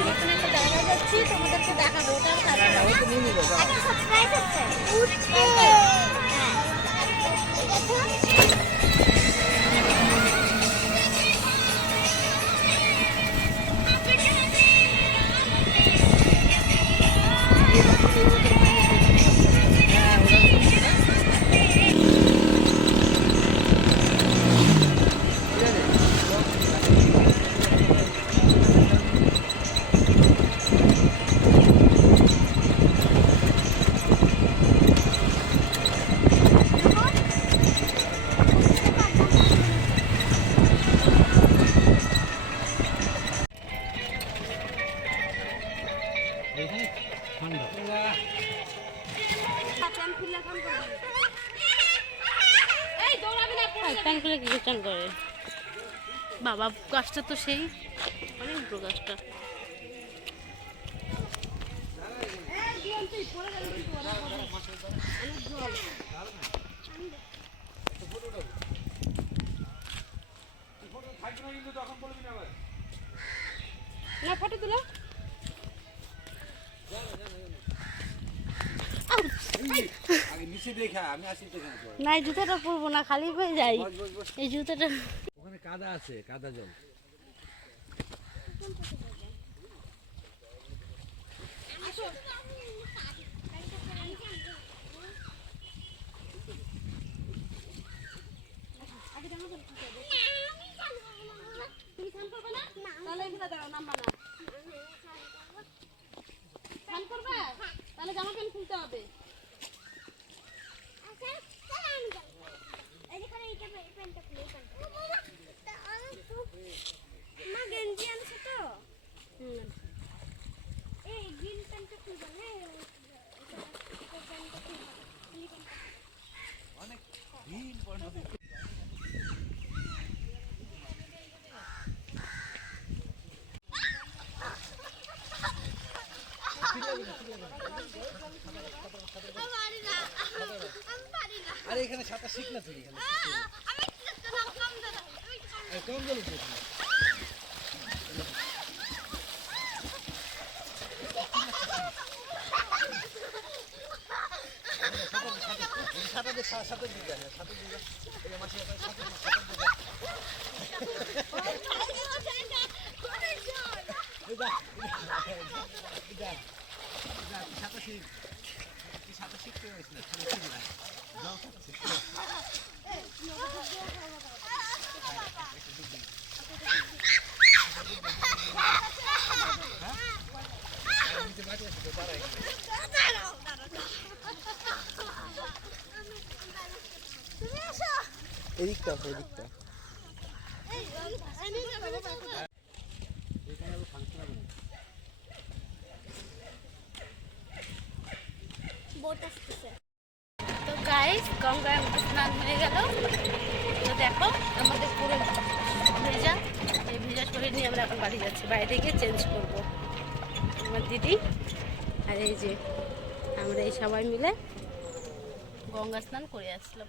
নতুন একটা জায়গা যাচ্ছি তোমাদেরকে দেখাবো ওটা। একটা সাবস্ক্রাইব আছে। আর প্যান করে বাবা গাছটা তো সেই। অনেক বড় গাছটা। না ফটো তুলো আগে নিচে দেখা আমি আসি তো এখানে তো। না এই জুতাটা পরবো না খালি হয়ে যাই। এই জুতাটা ওখানে কাদা আছে কাদা জল। তাহলে এখানে দাঁড়াও নাম্বা না। স্নান করবে? তাহলে জামা প্যান্ট খুলতে হবে। పెంట పెంట ప్లే పెంట আরে এখানে সাঁতার শিখ না তুই এখানে এই কম জল আছে এখানে। সাঁতার দে, সা- সাঁতার দিতে আছে, সাঁতার দিতে। এই যে মাসি আছে, সাঁতার দে, সাঁতার দে। এই এদিকটা এদিকটা। এখানে আবার ফাংশন হবে না। বোট আসতেছে তো গাইস গঙ্গায় স্নান হয়ে গেল। তো দেখো, আমাদের পুরো ভেজা। এই ভেজা শরীর নিয়ে আমরা এখন বাড়ি যাচ্ছি। বাইরে গিয়ে চেঞ্জ করব। আমার দিদি আর এই যে আমরা এই সবাই মিলে গঙ্গা স্নান করে আসলাম।